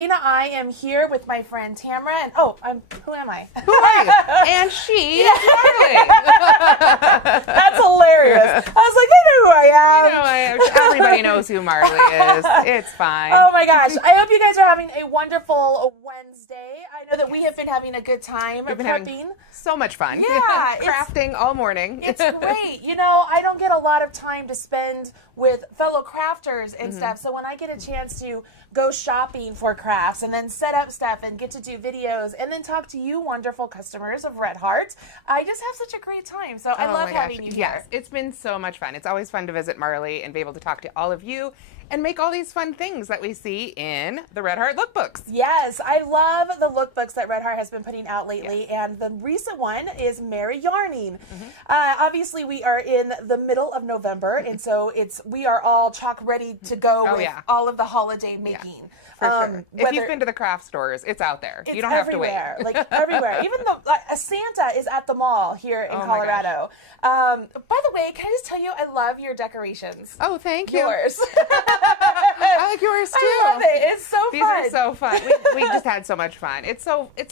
I am here with my friend Tamara, and who am I? Who are you? And she is Marly. That's hilarious. I was like, I know who I am. Everybody knows who Marly is. It's fine. Oh my gosh. I hope you guys are having a wonderful Wednesday. I know that we have been having a good time prepping. So much fun. Yeah. Crafting all morning. It's great. You know, I don't get a lot of time to spend with fellow crafters and stuff, so when I get a chance to go shopping for crafts and then set up stuff and get to do videos and then talk to you wonderful customers of Red Heart, I just have such a great time. So I love having you here. Yes, it's been so much fun. It's always fun to visit Marly and be able to talk to all of you and make all these fun things that we see in the Red Heart lookbooks. Yes, I love the lookbooks that Red Heart has been putting out lately, and the recent one is Merry Yarning. Obviously, we are in the middle of November, and so we are all chock ready to go with all of the holiday making. For sure. If you've been to the craft stores, it's out there. You don't have to wait. Like everywhere. Even though a Santa is at the mall here in Colorado. By the way, can I just tell you, I love your decorations. Oh, thank you. Yours. I like yours too. I love it. It's so fun. These are so fun. We just had so much fun. It's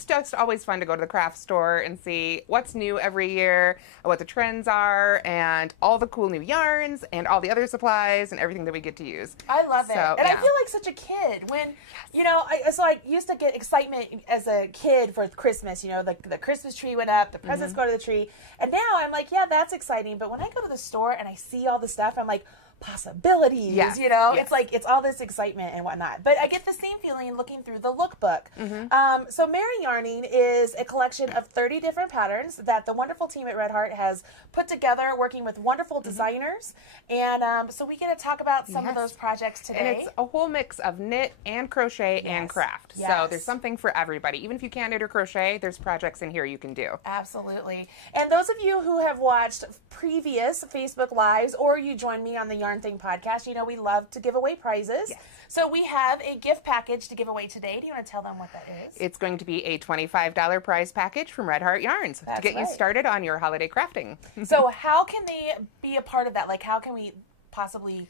just always fun to go to the craft store and see what's new every year, what the trends are, and all the cool new yarns and all the other supplies and everything that we get to use. I love it. And I feel like such a kid when, you know, I used to get excitement as a kid for Christmas. You know, the Christmas tree went up, the presents go to the tree. And now I'm like, yeah, that's exciting. But when I go to the store and I see all the stuff, I'm like, possibilities, you know, it's like it's all this excitement and whatnot. But I get the same feeling looking through the lookbook. So Merry Yarning is a collection of 30 different patterns that the wonderful team at Red Heart has put together, working with wonderful designers. And so we get to talk about some of those projects today. And it's a whole mix of knit and crochet and craft. So there's something for everybody. Even if you can't knit or crochet, there's projects in here you can do. Absolutely. And those of you who have watched previous Facebook Lives or you joined me on the Yarn Thing podcast, you know we love to give away prizes. So we have a gift package to give away today. Do you want to tell them what that is? It's going to be a $25 prize package from Red Heart Yarns to get you started on your holiday crafting. So how can they be a part of that? Like, how can we possibly...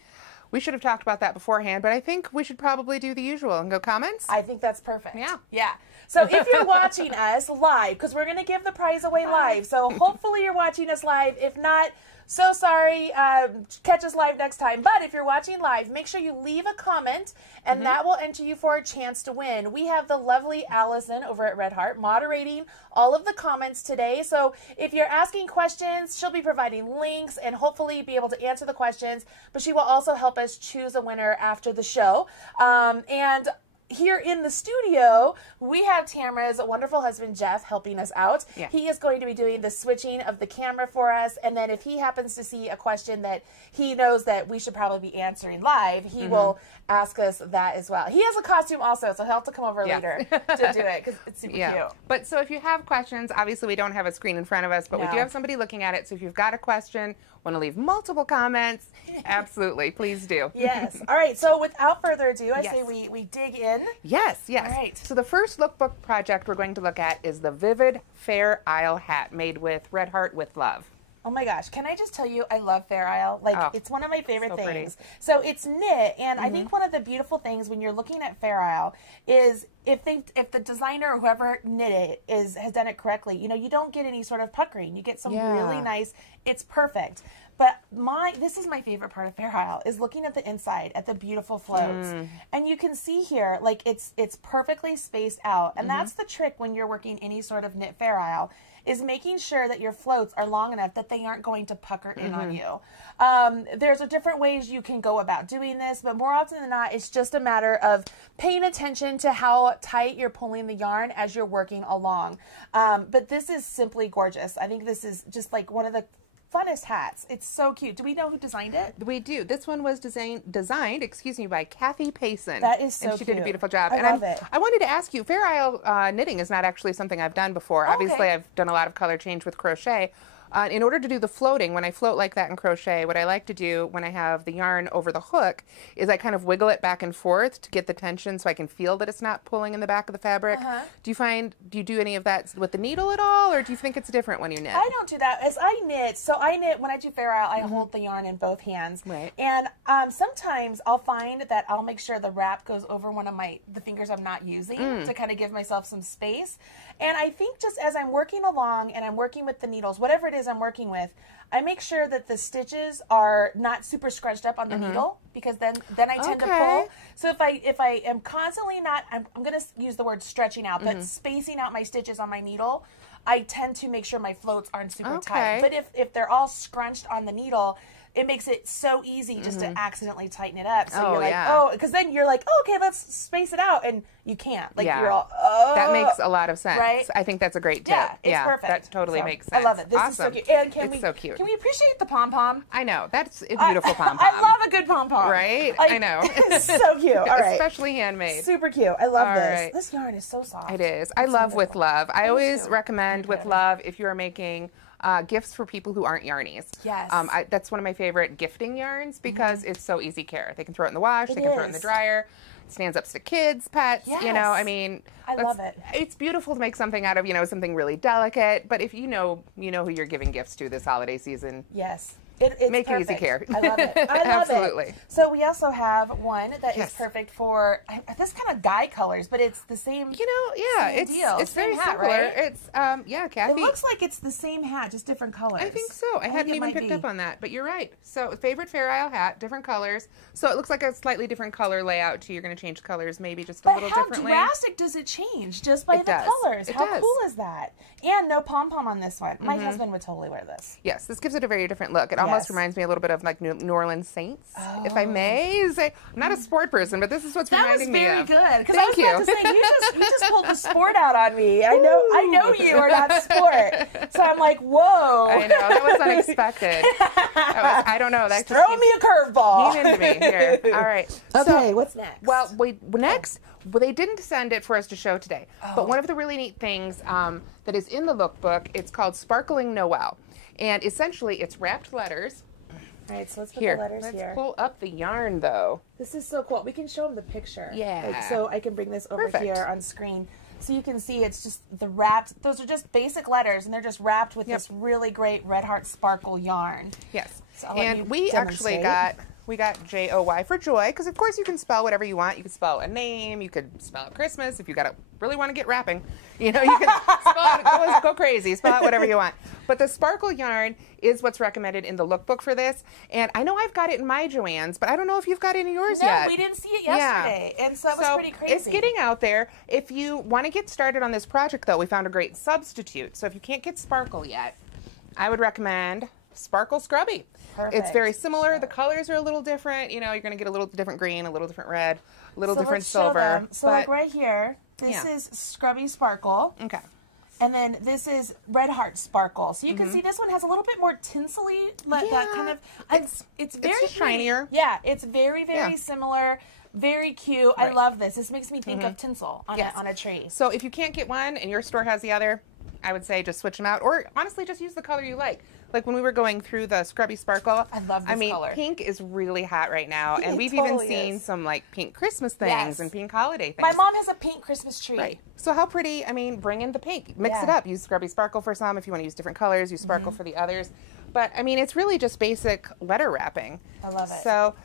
We should have talked about that beforehand, but I think we should probably do the usual and go comments. I think that's perfect. Yeah. So if you're watching us live, because we're going to give the prize away live, so hopefully you're watching us live. If not, so sorry, catch us live next time. But if you're watching live, make sure you leave a comment, and that will enter you for a chance to win. We have the lovely Allison over at Red Heart moderating all of the comments today. So if you're asking questions, she'll be providing links and hopefully be able to answer the questions. But she will also help us choose a winner after the show. And here in the studio, we have Tamara's wonderful husband, Jeff, helping us out. He is going to be doing the switching of the camera for us. And then if he happens to see a question that he knows that we should probably be answering live, he will ask us that as well. He has a costume also, so he'll have to come over later to do it because it's super cute. But so if you have questions, obviously we don't have a screen in front of us, but we do have somebody looking at it. So if you've got a question, want to leave multiple comments, absolutely, please do. Yes. All right. So without further ado, I say we dig in. Yes. All right. So the first lookbook project we're going to look at is the Vivid Fair Isle hat made with Red Heart with Love. Oh my gosh, can I just tell you, I love Fair Isle. Like, it's one of my favorite things. So it's knit, and I think one of the beautiful things when you're looking at Fair Isle is if the designer or whoever knit it has done it correctly, you know, you don't get any sort of puckering. You get some really nice, it's perfect. But this is my favorite part of Fair Isle is looking at the inside, at the beautiful floats. And you can see here, like, it's perfectly spaced out. And that's the trick when you're working any sort of knit Fair Isle, is making sure that your floats are long enough that they aren't going to pucker in on you. There's different ways you can go about doing this, but more often than not, it's just a matter of paying attention to how tight you're pulling the yarn as you're working along. But this is simply gorgeous. I think this is just like one of the funnest hats. It's so cute. Do we know who designed it? We do. This one was designed, by Kathy Payson. That is so cute. And she did a beautiful job. I love it. I wanted to ask you, Fair Isle knitting is not actually something I've done before. Obviously, I've done a lot of color change with crochet. In order to do the floating, when I float like that in crochet, what I like to do when I have the yarn over the hook is I kind of wiggle it back and forth to get the tension so I can feel that it's not pulling in the back of the fabric. Do you do any of that with the needle at all, or do you think it's different when you knit? I don't do that. As I knit, so I knit, when I do Fair Isle, I hold the yarn in both hands. Right. And sometimes I'll find that I'll make sure the wrap goes over one of the fingers I'm not using to kind of give myself some space. And I think just as I'm working along and I'm working with the needles, whatever it is I'm working with, I make sure that the stitches are not super scrunched up on the needle, because then I tend to pull. So if I am constantly not, I'm going to use the word stretching out, but spacing out my stitches on my needle, I tend to make sure my floats aren't super tight. But if they're all scrunched on the needle, it makes it so easy just to accidentally tighten it up. So you're like, because then you're like, okay, let's space it out. And you can't. Like, you're all, That makes a lot of sense. Right? I think that's a great tip. Yeah, it's perfect. That totally makes sense. I love it. This is so cute. And it's so cute. Can we appreciate the pom-pom? I know. That's a beautiful pom-pom. I love a good pom-pom. Right? I know. It's so cute. All right. Especially handmade. Super cute. I love this. Right. This yarn is so soft. It is. I love With Love. I always recommend With Love if you are making gifts for people who aren't yarnies. Yes. That's one of my favorite gifting yarns because it's so easy care. They can throw it in the wash. They can throw it in the dryer. It stands up to kids, pets. Yes. You know, I mean, I love it. It's beautiful to make something out of, something really delicate. But if you know who you're giving gifts to this holiday season. Yes. It's make perfect. it easy care. I love it. I love Absolutely. it. So we also have one that is perfect for this kind of dye colors, but it's the same. Same deal. It's very hat, similar. right? It's Kathy. It looks like it's the same hat, just different colors. I think so. I hadn't even picked up on that, but you're right. So favorite Fair Isle hat, different colors. So it looks like a slightly different color layout too. You're going to change colors maybe just a little differently. How drastic does it change just by the colors? How cool is that? And no pom-pom on this one. My husband would totally wear this. Yes, this gives it a very different look. It almost reminds me a little bit of like New Orleans Saints, if I may say. I'm not a sport person, but this is what's reminding me of. That was very good. Because I was about to say, you just pulled the sport out on me. I know you are not sport. So I'm like, whoa. I know, that was unexpected. I don't know. That throw me a curveball. Came into me here. All right. Okay, what's next? Well, they didn't send it for us to show today. But one of the really neat things that is in the lookbook, it's called Sparkling Noel. And essentially, it's wrapped letters. All right, so let's put the letters here. Let's pull up the yarn, though. This is so cool. We can show them the picture. Yeah. So I can bring this over here on screen. So you can see it's just the wrapped, those are just basic letters, and they're just wrapped with this really great Red Heart Sparkle yarn. Yes. So and we actually got J-O-Y for joy, because of course you can spell whatever you want. You can spell a name, you could spell out Christmas if you really want to get wrapping. You can spell out, go crazy, spell out whatever you want. But the sparkle yarn is what's recommended in the lookbook for this. And I know I've got it in my Joann's, but I don't know if you've got it in yours yet. No, we didn't see it yesterday. Yeah. And so that was pretty crazy. It's getting out there. If you want to get started on this project, though, we found a great substitute. So if you can't get sparkle yet, I would recommend Sparkle Scrubby. Perfect. It's very similar. The colors are a little different. You're going to get a little different green, a little different red, a little different silver. So like right here, this is Scrubby Sparkle. Okay. And then this is Red Heart Sparkle. So you can see this one has a little bit more tinsely, that kind of, it's very just shinier. Yeah, it's very, very similar. Very cute. Right. I love this. This makes me think of tinsel on a tree. So if you can't get one and your store has the other, I would say just switch them out, or honestly just use the color you like. Like when we were going through the Scrubby Sparkle, I love this color. Pink is really hot right now, and we've even seen some like pink Christmas things and pink holiday things. My mom has a pink Christmas tree. Right. So how pretty, bring in the pink. Mix it up. Use Scrubby Sparkle for some if you want to use different colors. Use Sparkle for the others. But, it's really just basic letter wrapping. I love it. So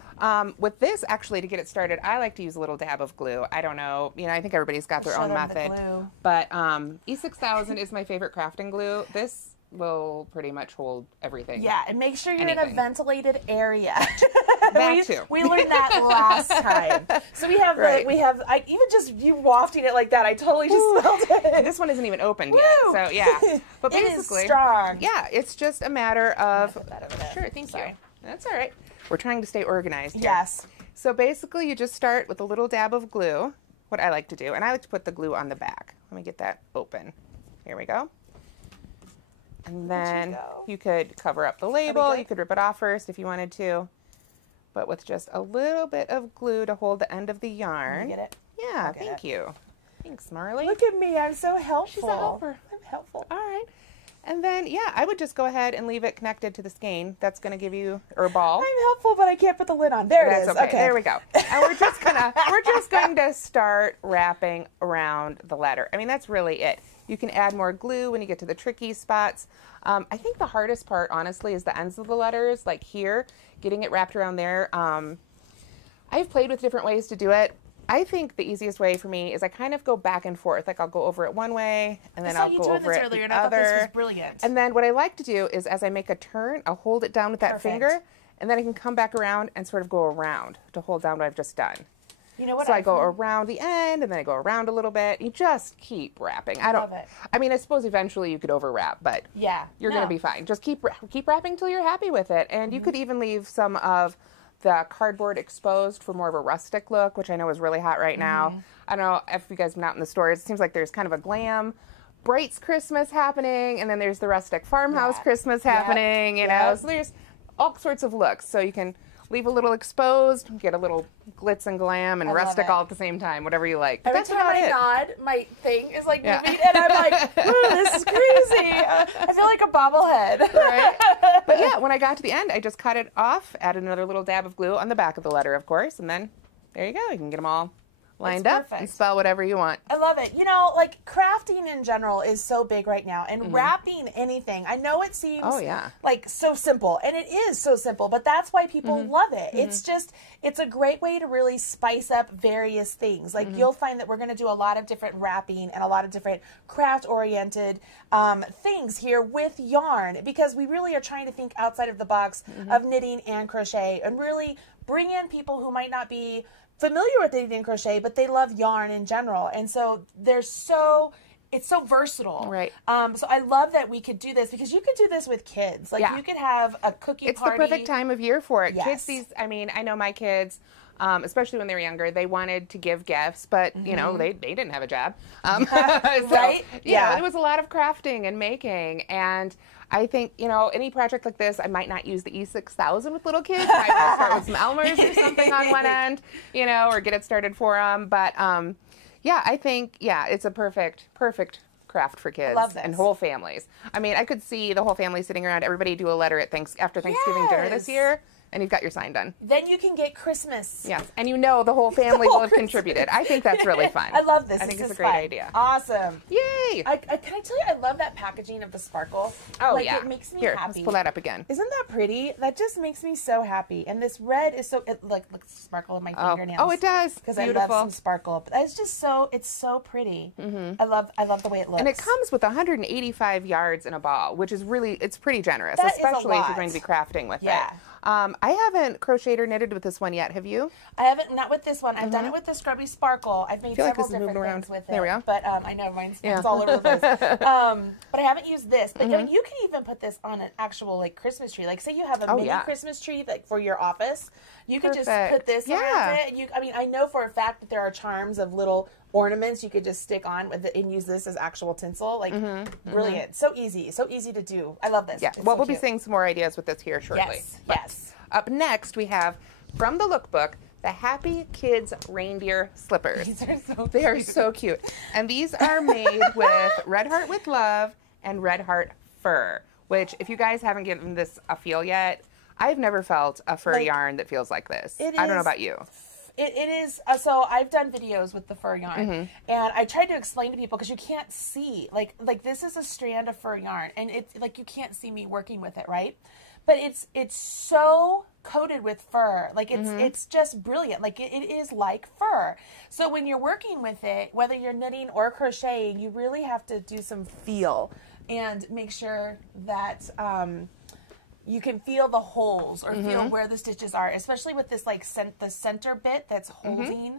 with this, actually, to get it started, I like to use a little dab of glue. I don't know. I think everybody's got their own method. But E6000 is my favorite crafting glue. This will pretty much hold everything. Yeah, and make sure you're in a ventilated area. That too. We learned that last time. So we have even just you wafting it like that, I totally just smelled it. This one isn't even opened yet. So yeah. But basically, it is strong. Yeah, it's just a matter of Sure, thank you. That's all right. We're trying to stay organized here. Yes. So basically you just start with a little dab of glue, what I like to do, and I like to put the glue on the back. Let me get that open. Here we go. And then you could cover up the label. You could rip it off first if you wanted to. But with just a little bit of glue to hold the end of the yarn. Get it? Yeah, thank you. Thanks, Marly. Look at me. I'm so helpful. She's a helper. I'm helpful. All right. And then, yeah, I would just go ahead and leave it connected to the skein. That's going to give you, or ball. I'm helpful, but I can't put the lid on. There it is. Okay. There we go. And we're just going to start wrapping around the letter. I mean, that's really it. You can add more glue when you get to the tricky spots. I think the hardest part, honestly, is the ends of the letters, like here, getting it wrapped around there. I've played with different ways to do it. I think the easiest way for me is I kind of go back and forth. Like I'll go over it one way, and then I'll go over it the other. I thought this was brilliant. And then what I like to do is as I make a turn, I'll hold it down with that finger, and then I can come back around and sort of go around to hold down what I've just done. You know what? So I go around the end, and then I go around a little bit. You just keep wrapping. I love it. I mean, I suppose eventually you could overwrap, but yeah, you're going to be fine. Just keep wrapping till you're happy with it, and you could even leave some of the cardboard exposed for more of a rustic look, which I know is really hot right now. I don't know if you guys have been out in the stores. It seems like there's kind of a glam Brights Christmas happening, and then there's the rustic farmhouse Christmas happening, you know. So there's all sorts of looks. So you can leave a little exposed, get a little glitz and glam and rustic all at the same time, whatever you like. But every time I nod, my thing is like moving, and I'm like, ooh, this is crazy. I feel like a bobblehead. Right? But yeah, when I got to the end, I just cut it off, added another little dab of glue on the back of the letter, of course, and then there you go. You can get them all lined up and spell whatever you want. I love it. You know, like crafting in general is so big right now, and wrapping anything. I know it seems like so simple, and it is so simple, but that's why people love it. It's a great way to really spice up various things. Like you'll find that we're going to do a lot of different wrapping and a lot of different craft-oriented things here with yarn, because we really are trying to think outside of the box of knitting and crochet, and really bring in people who might not be familiar with knitting and crochet, but they love yarn in general. And so it's so versatile. Right. So I love that we could do this, because you could do this with kids. Like you could have a cookie party. It's the perfect time of year for it. Kids, I mean, I know my kids, especially when they were younger, they wanted to give gifts, but you know, they didn't have a job. Right? Yeah, it was a lot of crafting and making, and I think, you know, any project like this, I might not use the E6000 with little kids. I might start with some Elmer's or something on one end, you know, or get it started for them. But yeah, I think, it's a perfect craft for kids and whole families. I mean, I could see the whole family sitting around, everybody do a letter at after Thanksgiving dinner this year. And you've got your sign done. Then you can get Christmas. Yes, and you know the whole family will have contributed. I think that's really fun. I love this. I think it's a great idea. Awesome. Yay! Can I tell you, I love that packaging of the sparkle. Oh, like, it makes me happy. Let's pull that up again. Isn't that pretty? That just makes me so happy. And this red is so, look, sparkle in my fingernails. Oh, it does. Because I love some sparkle. But it's just it's so pretty. I love the way it looks. And it comes with 185 yards in a ball, which is really, it's pretty generous, especially if you're going to be crafting with it. I haven't crocheted or knitted with this one yet. Have you? I haven't, not with this one. I've done it with the Scrubby Sparkle. I've made several different things with it. There we go. But I know mine's all over the place. But I haven't used this. But you can even put this on an actual like Christmas tree. Like say you have a mini Christmas tree like for your office. You can just put this around it. I mean, I know for a fact that there are charms of little ornaments you could just stick on with it and use this as actual tinsel. Like brilliant. So easy to do. I love this. Yeah. Well, we'll be seeing some more ideas with this here shortly. Yes. Up next, we have from the lookbook, the Happy Kids Reindeer Slippers. They are so cute. And these are made with Red Heart with Love and Red Heart Fur, which if you guys haven't given this a feel yet, I've never felt a fur yarn that feels like this. I don't know about you. It is, so I've done videos with the fur yarn, and I tried to explain to people, because you can't see, like this is a strand of fur yarn, and it's like you can't see me working with it, right? But it's so coated with fur, like it's just brilliant, like it is like fur. So when you're working with it, whether you're knitting or crocheting, you really have to do some feel and make sure that you can feel the holes or feel where the stitches are, especially with this like the center bit that's holding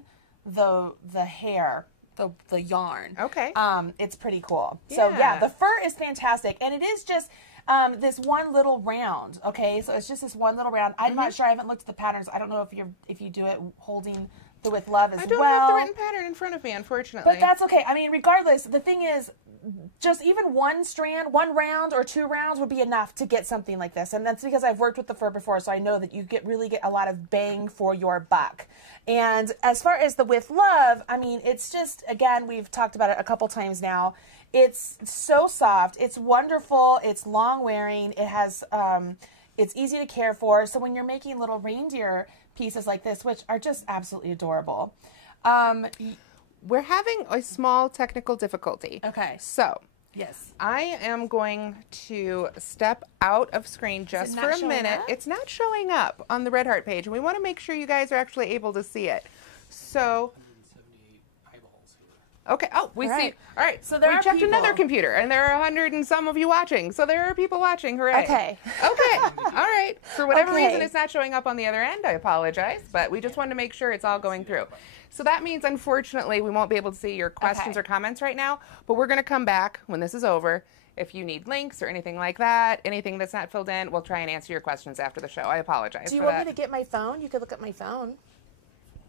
the hair, the yarn. Okay. It's pretty cool. So yeah, the fur is fantastic, and it is just this one little round. Okay, so it's just this one little round. I'm not sure. I haven't looked at the patterns. I don't know if you do it holding the With Love as well. I don't have the written pattern in front of me, unfortunately. But that's okay. I mean, regardless, the thing is, just even one strand, one round or 2 rounds would be enough to get something like this. And that's because I've worked with the fur before, so I know that you really get a lot of bang for your buck. And as far as the With Love, I mean, it's just, again, we've talked about it a couple times now. It's so soft. It's wonderful. It's long wearing. It has, it's easy to care for. So when you're making little reindeer pieces like this, which are just absolutely adorable, we're having a small technical difficulty. Okay. So, yes, I am going to step out of screen just for a minute. It's not showing up on the Red Heart page, and we want to make sure you guys are actually able to see it. So, 178 eyeballs here. okay. Oh, we see. All right. So we checked another computer, and there are 100 and some of you watching. So there are people watching. Hooray. Okay. Okay. All right. For whatever Okay. reason it's not showing up on the other end, I apologize, but we just wanted to make sure it's all going through. So that means, unfortunately, we won't be able to see your questions or comments right now, but we're going to come back when this is over. If you need links or anything like that, anything that's not filled in, we'll try and answer your questions after the show. I apologize. Do you want me to get my phone? You could look at my phone.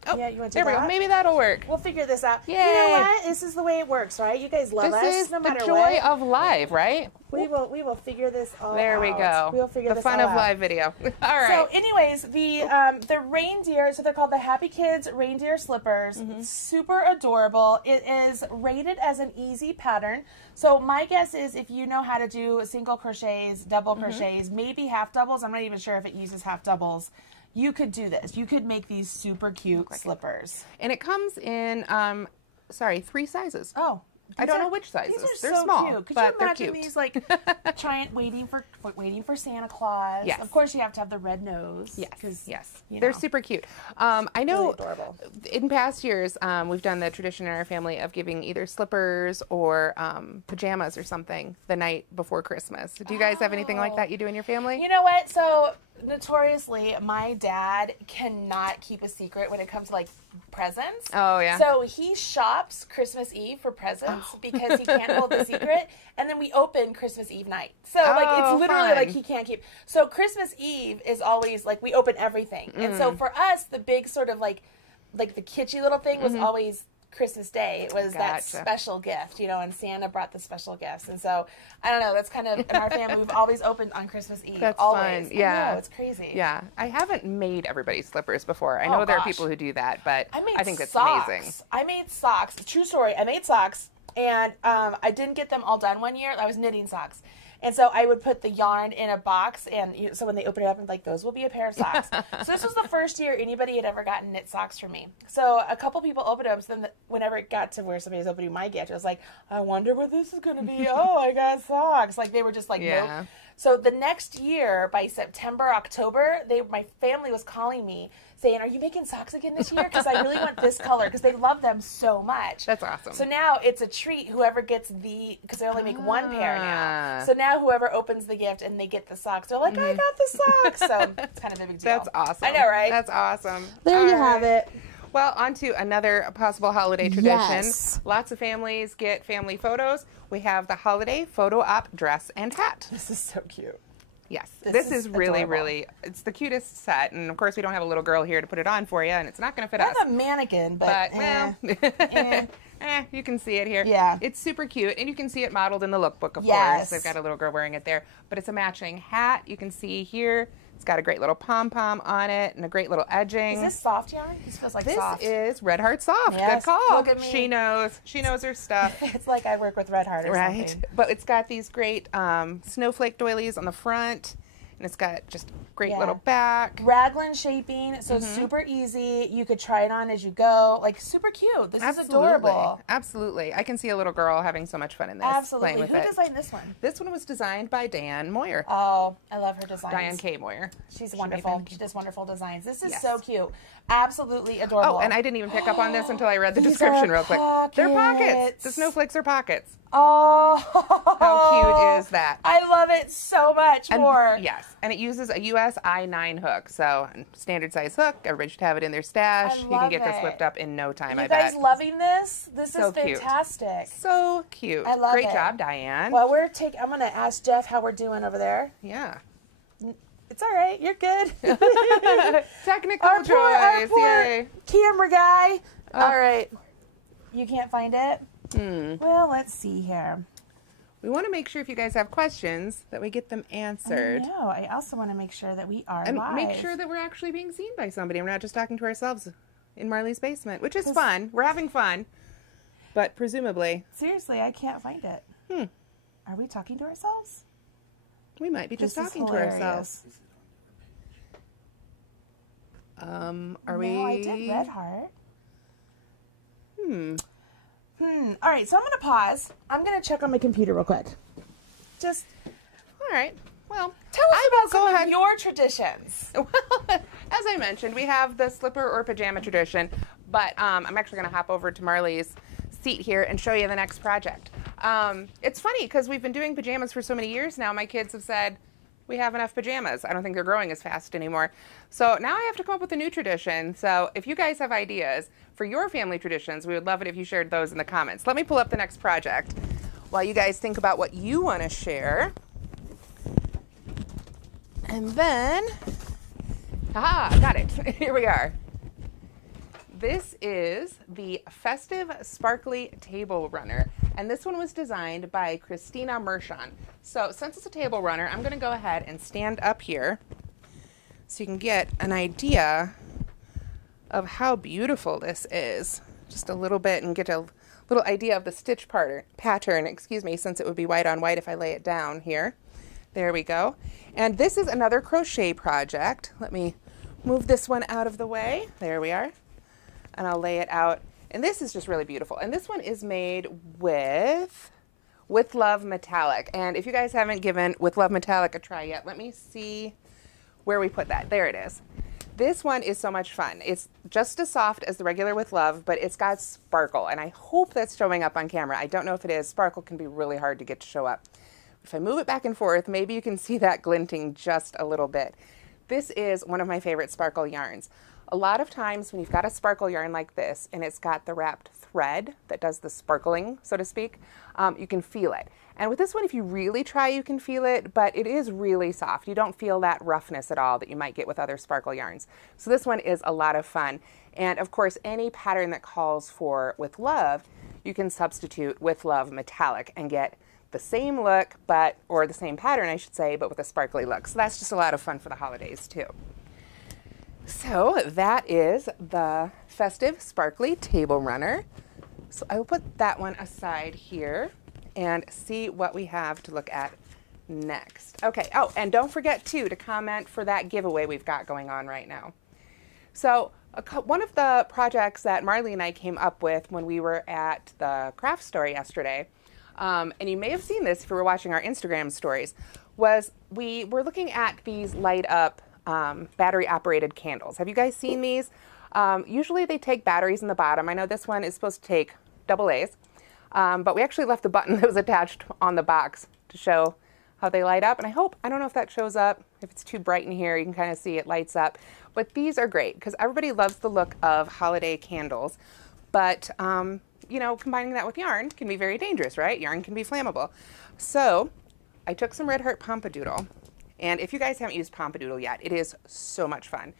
Oh, yeah, you want to there do we that? go. Maybe that'll work. We'll figure this out. Yay. You know what? This is the way it works, right? You guys love us. This is no the matter joy what. of live, right? We will figure this all out. There we go. We'll figure the this fun all of out. live video. All right. So, anyways, the reindeer. So they're called the Happy Kids reindeer slippers. Super adorable. It is rated as an easy pattern. So my guess is if you know how to do single crochets, double crochets, maybe half doubles. I'm not even sure if it uses half doubles. You could do this. You could make these super cute slippers. And it comes in, 3 sizes. Oh. I don't know which sizes. These are they're so small, cute. Could but you imagine they're cute. these like giant waiting for Santa Claus? Yes. Of course, you have to have the red nose. Yes, yes. You They're know. super cute. I know Really adorable. in past years, we've done the tradition in our family of giving either slippers or pajamas or something the night before Christmas. Do you guys have anything like that you do in your family? You know what? So notoriously, my dad cannot keep a secret when it comes to like presents. Oh, yeah. So he shops Christmas Eve for presents because he can't hold the secret, and then we open Christmas Eve night. So like it's literally fun. like he can't keep. So Christmas Eve is always like we open everything, and so for us the big sort of like the kitschy little thing was always Christmas Day. It was that special gift, you know, and Santa brought the special gifts. And so, I don't know, that's kind of, in our family, we've always opened on Christmas Eve. That's always. fun. Yeah. I know, it's crazy. Yeah. I haven't made everybody slippers before. I know there are people who do that, but I think that's amazing. I made socks. True story. I made socks, and I didn't get them all done one year. I was knitting socks. And so I would put the yarn in a box, and so when they open it up, I'm like, those will be a pair of socks. So this was the first year anybody had ever gotten knit socks from me. So a couple people opened them, so then whenever it got to where somebody was opening my gift, I was like, I wonder what this is going to be. Oh, I got socks. Like, they were just like, nope. So the next year, by September, October, my family was calling me saying, are you making socks again this year? Because I really want this color, because they love them so much. That's awesome. So now it's a treat, whoever gets because they only make one pair now. So now whoever opens the gift and they get the socks, they're like, I got the socks. So it's kind of a big deal. That's awesome. I know, right? That's awesome. There you have it. Well, on to another possible holiday tradition. Yes. Lots of families get family photos. We have the holiday photo op dress and hat. This is so cute. Yes, this is really, adorable. really, it's the cutest set. And of course, we don't have a little girl here to put it on for you, and it's not going to fit us. That's a mannequin, but well, you can see it here. Yeah. It's super cute, and you can see it modeled in the lookbook, of Yes. course. They've got a little girl wearing it there. But it's a matching hat. You can see here. It's got a great little pom-pom on it and a great little edging. Is this soft yarn? This feels like soft. This is Red Heart Soft. Yes. Good call. Look at me. She knows. She knows her stuff. It's like I work with Red Heart or something. But it's got these great snowflake doilies on the front. And it's got just great little back. Raglan shaping, so super easy. You could try it on as you go. Like, super cute. This is adorable. Absolutely. I can see a little girl having so much fun in this. Absolutely. Playing with Who designed this one? This one was designed by Diane Moyer. Oh, I love her designs. Diane K. Moyer. She's wonderful. She does wonderful designs. This is so cute. Absolutely adorable. Oh, and I didn't even pick up on this until I read the description real quick. They're pockets. The snowflakes are pockets. Oh. How cute is that? I love it so much more. Yes. And it uses a US I-9 hook. So standard size hook. Everybody should have it in their stash. You can get this whipped up in no time, I bet. You guys loving this? This so is fantastic. Cute. So cute. I love it. Great job, Diane. Well, I'm going to ask Jeff how we're doing over there. Yeah. It's all right. You're good. Technical our choice. Poor Yay. camera guy. All right. You can't find it? Hmm. Well, let's see here. We want to make sure if you guys have questions that we get them answered. No, I also want to make sure that we are And live. make sure that we're actually being seen by somebody. We're not just talking to ourselves in Marly's basement, which is fun. We're having fun. But presumably. Seriously, I can't find it. Are we talking to ourselves? We might be just talking to ourselves. Are we? No, I did red heart. All right, so I'm going to pause. I'm going to check on my computer real quick. Just. All right. Well, tell us about some of your traditions. Well, as I mentioned, we have the slipper or pajama tradition, but I'm actually going to hop over to Marly's seat here and show you the next project. It's funny because we've been doing pajamas for so many years now. My kids have said, we have enough pajamas. I don't think they're growing as fast anymore. So now I have to come up with a new tradition. So if you guys have ideas for your family traditions, we would love it if you shared those in the comments. Let me pull up the next project while you guys think about what you want to share. And then, got it. Here we are. This is the Festive Sparkly Table Runner. And this one was designed by Christina Mershon. So since it's a table runner, I'm going to go ahead and stand up here so you can get an idea of how beautiful this is. Just a little bit and get a little idea of the stitch pattern, since it would be white on white if I lay it down here. There we go. And this is another crochet project. Let me move this one out of the way. There we are. And I'll lay it out. And this is just really beautiful. And this one is made with Love Metallic. And if you guys haven't given With Love Metallic a try yet, let me see where we put that. There it is. This one is so much fun. It's just as soft as the regular With Love, but it's got sparkle. And I hope that's showing up on camera. I don't know if it is. Sparkle can be really hard to get to show up. If I move it back and forth, maybe you can see that glinting just a little bit. This is one of my favorite sparkle yarns. A lot of times when you've got a sparkle yarn like this and it's got the wrapped thread that does the sparkling, so to speak, you can feel it. And with this one, if you really try, you can feel it, but it is really soft. You don't feel that roughness at all that you might get with other sparkle yarns. So this one is a lot of fun. And of course, any pattern that calls for With Love, you can substitute With Love Metallic and get the same look, or the same pattern, I should say, but with a sparkly look. So that's just a lot of fun for the holidays too. So that is the Festive Sparkly Table Runner. So I will put that one aside here and see what we have to look at next. Okay, oh, and don't forget too to comment for that giveaway we've got going on right now. So one of the projects that Marly and I came up with when we were at the craft store yesterday, and you may have seen this if you were watching our Instagram stories, was we were looking at these light up battery-operated candles. Have you guys seen these? Usually they take batteries in the bottom. I know this one is supposed to take AA's, but we actually left the button that was attached on the box to show how they light up. And I don't know if that shows up. If it's too bright in here, you can kind of see it lights up. But these are great because everybody loves the look of holiday candles. But, you know, combining that with yarn can be very dangerous, right? Yarn can be flammable. So I took some Red Heart Pompadoodle. And if you guys haven't used Pompadoodle yet, it is so much fun.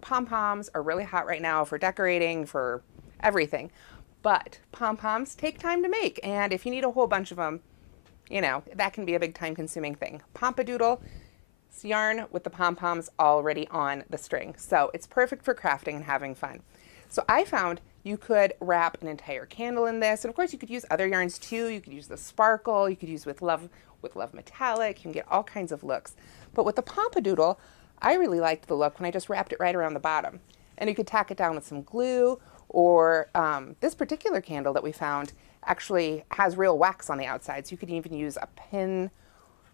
Pom-poms are really hot right now for decorating, for everything. But pom-poms take time to make. And if you need a whole bunch of them, you know, that can be a big time-consuming thing. Pompadoodle, it's yarn with the pom-poms already on the string. So it's perfect for crafting and having fun. So I found you could wrap an entire candle in this. And of course, you could use other yarns too. You could use the sparkle. You could use With Love Metallic. You can get all kinds of looks. But with the Pompadoodle, I really liked the look when I just wrapped it right around the bottom. And you could tack it down with some glue, or this particular candle that we found actually has real wax on the outside. So you could even use a pin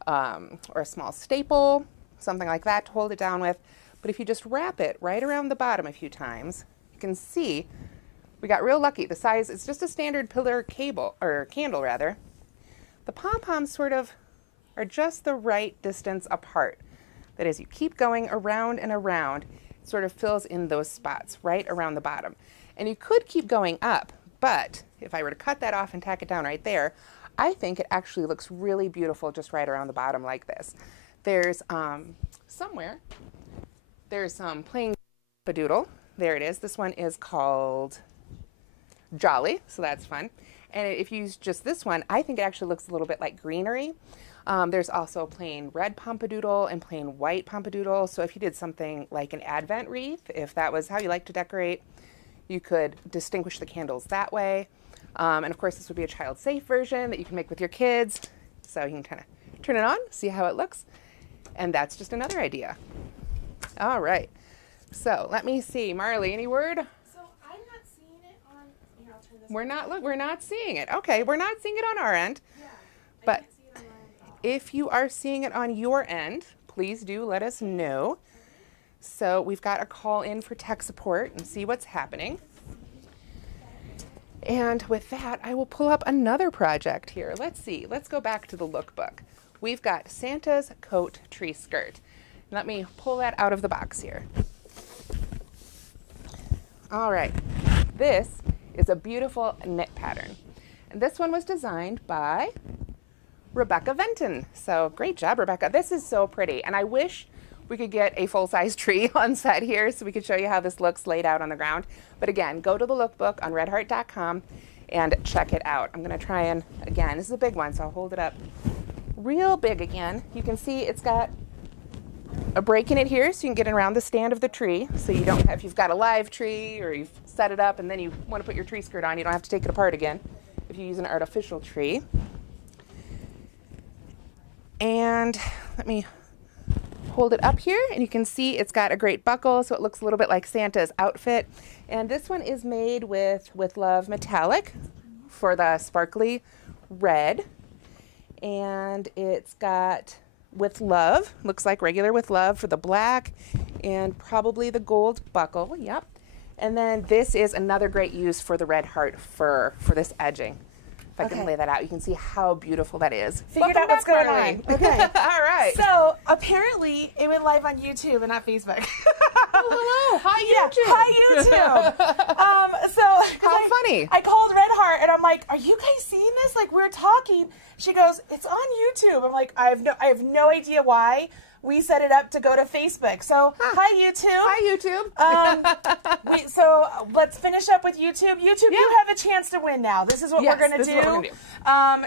or a small staple, something like that to hold it down with. But if you just wrap it right around the bottom a few times, you can see we got real lucky. The size, it's just a standard pillar candle rather. The pom-poms sort of are just the right distance apart. That is, you keep going around and around, it sort of fills in those spots right around the bottom. And you could keep going up, but if I were to cut that off and tack it down right there, I think it actually looks really beautiful just right around the bottom like this. there's somewhere there's some plain doodle. There it is. This one is called Jolly, so that's fun. And if you use just this one, I think it actually looks a little bit like greenery. There's also plain red pompadoodle and plain white pompadoodle. So if you did something like an Advent wreath, if that was how you like to decorate, you could distinguish the candles that way. And of course, this would be a child-safe version that you can make with your kids. So you can kind of turn it on, see how it looks. And that's just another idea. All right. So let me see. Marly, any word? So I'm not seeing it on, here, I'll turn this we're not seeing it. Okay, we're not seeing it on our end. Yeah, but can't see it on my end. if you are seeing it on your end, please do let us know. So we've got a call in for tech support and see what's happening. And with that, I will pull up another project here. Let's see. Let's go back to the lookbook. We've got Santa's Coat Tree Skirt. Let me pull that out of the box here. All right. This is a beautiful knit pattern. And this one was designed by Rebecca Venton. So great job, Rebecca. This is so pretty. And I wish we could get a full-size tree on set here so we could show you how this looks laid out on the ground. But again, go to the lookbook on redheart.com and check it out. I'm going to try and, again, this is a big one, so I'll hold it up real big again. You can see it's got a break in it here so you can get around the stand of the tree. So you don't have, if you've got a live tree or you've set it up and then you want to put your tree skirt on, you don't have to take it apart again if you use an artificial tree. And let me hold it up here and you can see it's got a great buckle, so it looks a little bit like Santa's outfit. And this one is made with Love Metallic for the sparkly red. And it's got With Love, looks like regular With Love for the black and probably the gold buckle. Yep. And then this is another great use for the red heart fur for this edging. If I can lay that out, you can see how beautiful that is. Figured out what's going on. Okay. All right. So apparently it went live on YouTube and not Facebook. Oh, hello. Hi, YouTube. Yeah, hi, YouTube. So how funny. I called Red Heart and I'm like, are you guys seeing this? Like, we're talking. She goes, it's on YouTube. I'm like, I have no idea why. We set it up to go to Facebook. So, hi, YouTube. Hi, YouTube. So, let's finish up with YouTube. YouTube, you have a chance to win now. This is what we're going to do.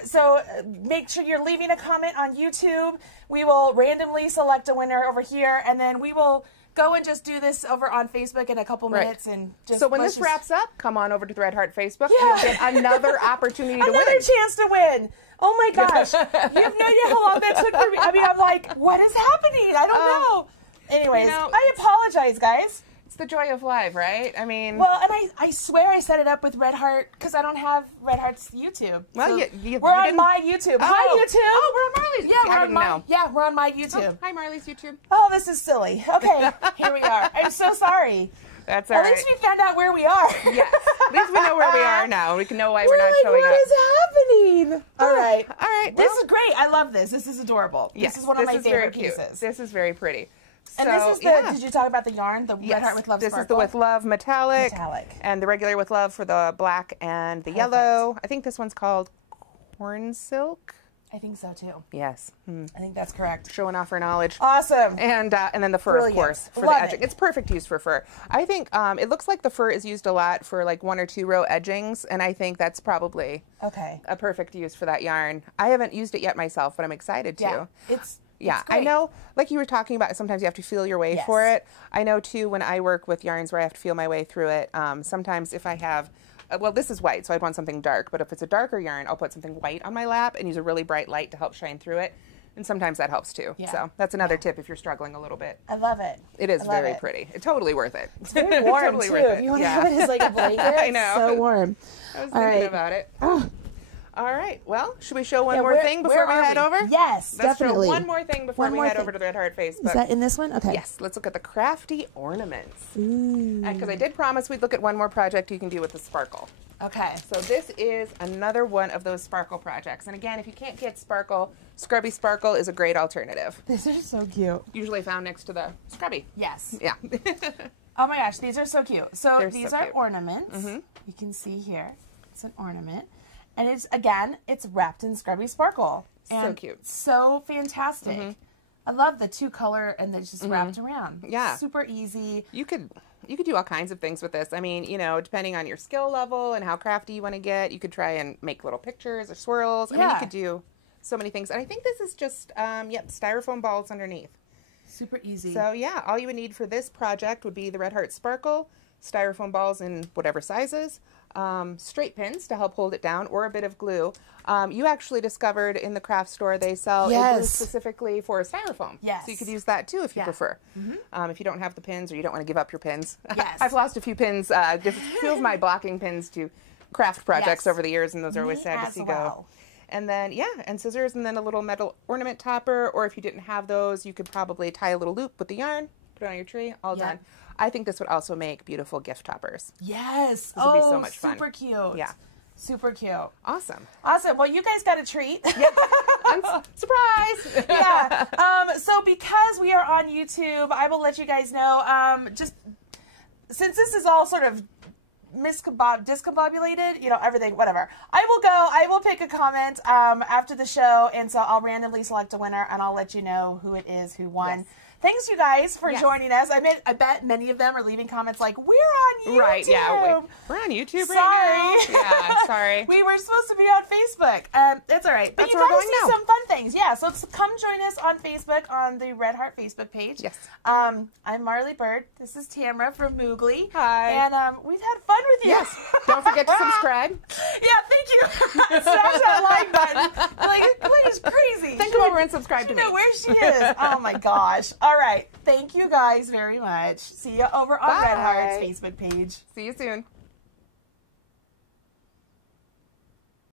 So, make sure you're leaving a comment on YouTube. We will randomly select a winner over here, and then we will go and just do this over on Facebook in a couple minutes. And just, so when this wraps up, come on over to the Red Heart Facebook. Yeah. And you'll get another opportunity to win. Another chance to win. Oh my gosh. You have no idea how long that took for me. I mean, I'm like, what is happening? I don't know. Anyways, I apologize, guys. It's the joy of live, right? I mean. Well, and I swear I set it up with Red Heart because I don't have Red Heart's YouTube. Well, so we're on my YouTube. Hi, YouTube. Oh, we're on Marly's. Yeah, we're on my YouTube. Oh, hi, Marly's YouTube. Oh, this is silly. Okay, here we are. I'm so sorry. That's all right. At least we found out where we are. Yes. At least we know where we are now. We can know why we're not showing up. What is happening? All right. All right. This is great. I love this. This is adorable. Yes, this is one of my favorite pieces. This is very pretty. And this is the, did you talk about the yarn? The Red Heart with Love This Sparkle? is the With Love Metallic. And the regular With Love for the black and the yellow. I think this one's called Corn Silk. I think so too. Yes. I think that's correct. Showing off our knowledge. Awesome. And then the fur, of course, for the edging. It's perfect use for fur. I think it looks like the fur is used a lot for like 1 or 2 row edgings, and I think that's probably a perfect use for that yarn. I haven't used it yet myself, but I'm excited to. Yeah, I know, like you were talking about, sometimes you have to feel your way for it. I know, too, when I work with yarns where I have to feel my way through it, sometimes if I have, well, this is white, so I'd want something dark, but if it's a darker yarn, I'll put something white on my lap and use a really bright light to help shine through it. And sometimes that helps, too. Yeah. So that's another tip if you're struggling a little bit. I love it. It is very pretty. It's totally worth it. It's very warm, totally too. Worth it. You want to have it as like a blanket? I know. So warm. I was thinking about it. All right. Well, should we show one more thing before we head over? Yes, definitely. Let's show one more thing before we head over to the Red Heart Facebook. Is that in this one? Okay. Yes. Let's look at the crafty ornaments. Ooh. Because I did promise we'd look at one more project you can do with the sparkle. Okay. So this is another one of those sparkle projects. And again, if you can't get sparkle, Scrubby Sparkle is a great alternative. These are so cute. Usually found next to the Scrubby. Yes. Yeah. Oh my gosh, these are so cute. So these are cute. ornaments. You can see here. It's an ornament. And it's wrapped in Scrubby Sparkle. And so cute. So fantastic. I love the 2-color and then just wrapped around. Yeah. Super easy. You could do all kinds of things with this. I mean, you know, depending on your skill level and how crafty you want to get, you could try and make little pictures or swirls. I mean, you could do so many things. And I think this is just, styrofoam balls underneath. Super easy. So, yeah, all you would need for this project would be the Red Heart Sparkle, styrofoam balls in whatever sizes, straight pins to help hold it down, or a bit of glue. You actually discovered in the craft store they sell a glue specifically for styrofoam. Yes. So you could use that too if you prefer. If you don't have the pins or you don't want to give up your pins. Yes. I've lost a few pins, few of my blocking pins to craft projects over the years, and those are always sad to see go. And then, and scissors, and then a little metal ornament topper, or if you didn't have those, you could probably tie a little loop with the yarn, put it on your tree, all done. I think this would also make beautiful gift toppers. Yes. This would be so much fun. Super cute. Yeah. Super cute. Awesome. Awesome. Well, you guys got a treat. Yep. Surprise. Yeah. So because we are on YouTube, I will let you guys know, just since this is all sort of discombobulated, you know, everything, whatever. I will pick a comment after the show, and so I'll randomly select a winner, and I'll let you know who it is who won. Yes. Thanks, you guys, for joining us. I bet many of them are leaving comments like, we're on YouTube. Right, yeah. Wait, we're on YouTube right now. Yeah, sorry. We were supposed to be on Facebook. It's all right. But That's you where we're guys going see now. some fun things. Yeah, so come join us on Facebook on the Red Heart Facebook page. Yes. I'm Marly Bird. This is Tamara from Moogly. Hi. And we've had fun with you. Yes. Don't forget to subscribe. Yeah, thank you. Smash that like button. Like, Clay's crazy. Then come over and subscribe to me. You know where she is. Oh, my gosh. All right. Thank you guys very much. See you over on Red Heart's Facebook page. See you soon.